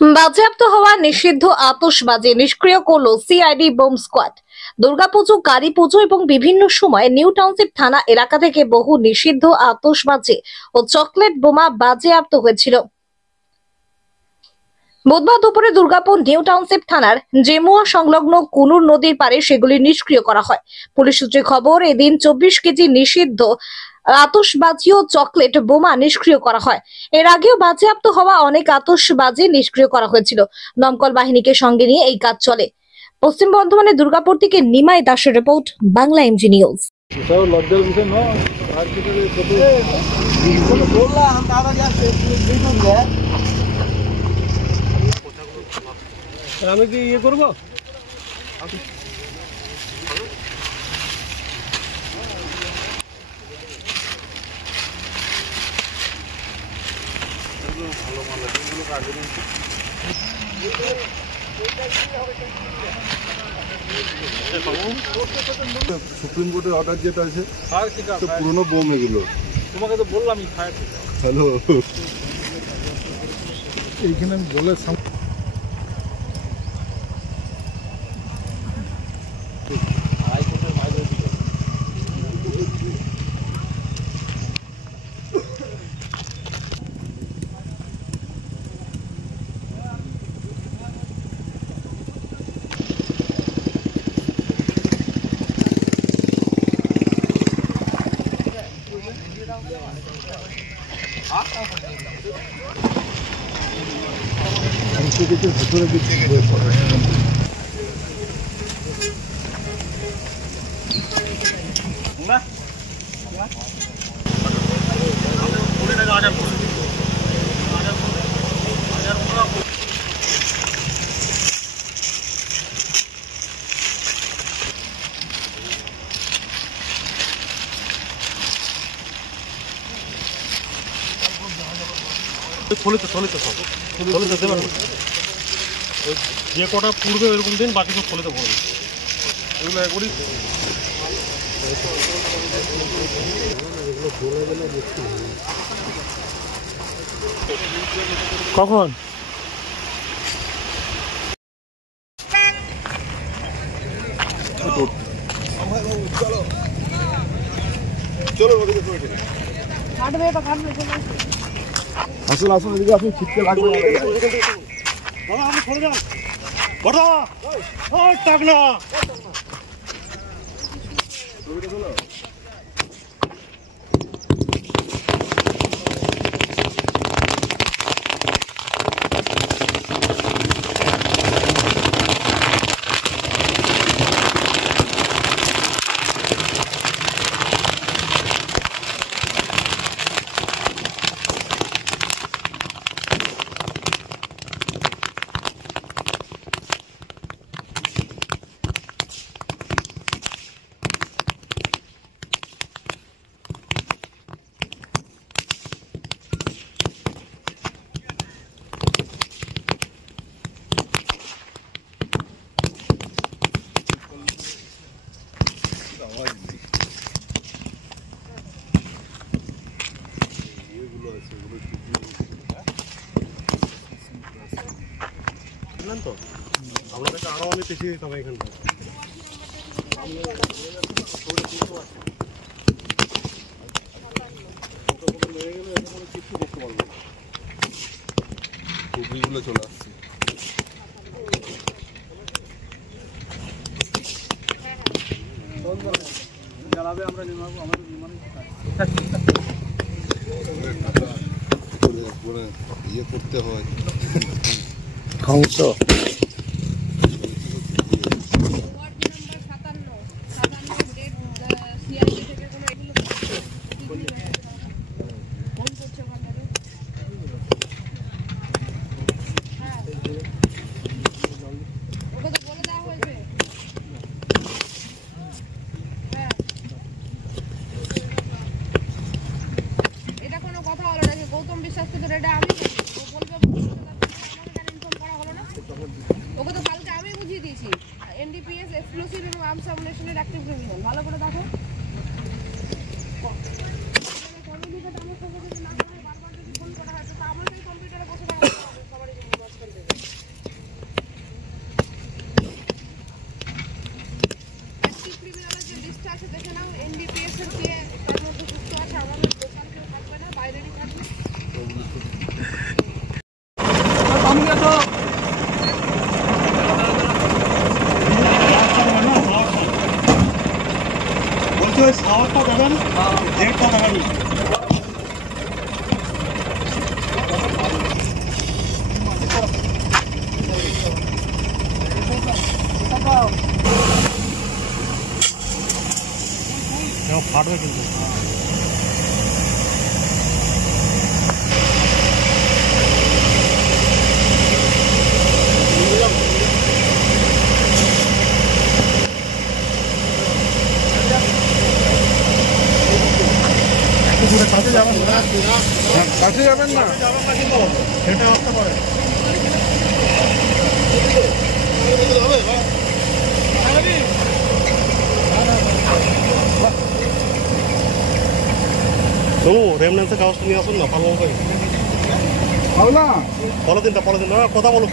বাজেয়াপ্ত হওয়া নিষিদ্ধ আতশবাজি নিষ্ক্রিয় করল CID bomb squad. Durga Puja, Kali পুজো এবং বিভিন্ন সময় নিউ টাউনশিপ থানা এলাকা থেকে বহু নিষিদ্ধ আতশবাজি ও চকলেট বোমা বাজেয়াপ্ত হয়েছিল। বুধবার দুপুরে দুর্গাপুর নিউ টাউনশিপ থানার জেমুয়া সংলগ্ন কুনুর নদীর পাড়ে সেগুলি নিষ্ক্রিয় করা হয়। পুলিশ সূত্রে খবর, এদিন 24 কেজি নিষিদ্ধ আতশবাজি ও চকলেট বোমা নিষ্ক্রিয় করা হয়। এর আগেও বাজেয়াপ্ত হওয়া অনেক আতশবাজি নিষ্ক্রিয় করা হয়েছিল। দমকল বাহিনীকে সঙ্গে নিয়ে এই কাজ চলে। পশ্চিম বর্ধমানের দুর্গাপুর থেকে নিমাই দাসের রিপোর্ট, বাংলা এমজি নিউজ। আমি কি ইয়ে করবো? সুপ্রিম কোর্টের অর্ডার যেটা আছে পুরনো বোম এগুলো তোমাকে তো বললাম হ্যালো এইখানে আমি জলের ভেতরে কিছু যে কটা পূর্বে ওইরকম দিন, বাকি সব ফলেতে ভরবে। এগুলো একবারই কখন আসুন আসুন এদিকে আসুন, ছিটকে লাগবে তো আপনাদেরকে আরো অনেক পিছিয়ে দিতে হবে এখানটা। টুকরিগুলো চলে আসছে। জ্বালাবে, আমরা নির্মাণ আমাদের নির্মাণ ইয়ে করতে হয় ধ্বংস। গৌতম বিশ্বাস তো এটা আমি বলবো, ইনফর্ম করা হলো না। ওকে তো কালকে আমি বুঝিয়ে দিয়েছি, এনডিপিএস এক্সপ্লোসিভ এবং আর্মস অ্যামুনিশনের অ্যাক্টিভ ক্রিমিনাল। ভালো করে দেখো। কমিউনিকেট আমার সঙ্গে যদি না করে বারবার যদি ফোন করা হয়, তো আমারই কম্পিউটারে বসে সবারই বলছি ওই সাওয়ারটা দেবেন, জেটটা দেবেন না। ফাটবে কিন্তু। কাছে যাবেন না, কাছে যাবেন না। সেটা আসতে পারে। তো রেমনেন্সের কাগজটা নিয়ে আসুন না, পালবো ভাই। ভালো না পলিথিনটা, কথা বলুন।